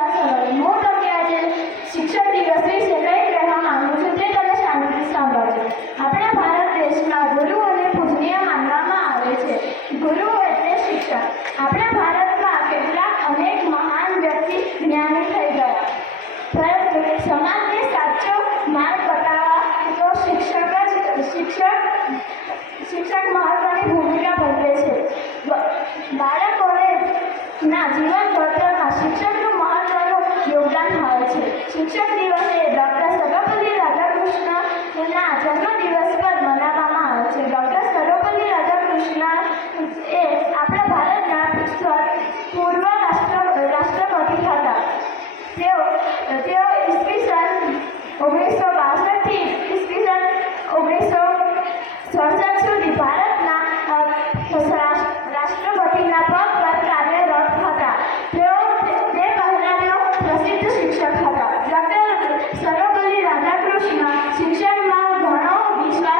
હું તમને આજે શિક્ષક દિવસ વિશે કંઈક કહેવા માંગુ છું, તે તમે શાંતિથી સાંભળજો. આપણા ભારત દેશમાં ગુરુઓને પૂજનીય માનવામાં આવે છે. ગુરુઓ એટલે શિક્ષક. આપણા ભારતમાં કેટલાક અનેક મહાન વ્યક્તિ જ્ઞાની થઈ ગયા, પરંતુ સમાજને સાચો માર્ગ બતાવવા તો શિક્ષક મહત્વની ભૂમિકા ભજવે છે. બાળકોને ના જીવન ઘડતરમાં શિક્ષકનું મહત્વનું યોગદાન હોય છે. શિક્ષક દિવસે ડૉક્ટર સર્વપલ્લી રાધાકૃષ્ણના જન્મદિવસ પર મનાવવામાં આવે છે. ડૉક્ટર સર્વપલ્લી રાધાકૃષ્ણ એ આપણા ભારતના પૂર્વ રાષ્ટ્રપતિ હતા. તેઓ ઈસવીસન 1962 થી ઈસવીસન 1967 સુધી ભારતના રાષ્ટ્રપતિના પદ પર કાર્યરત હતા. તે પહેલા પ્રસિદ્ધ શિક્ષક હતા. ડૉક્ટર સર્વપલ્લી રાધાકૃષ્ણ શિક્ષણમાં ઘણો વિશ્વાસ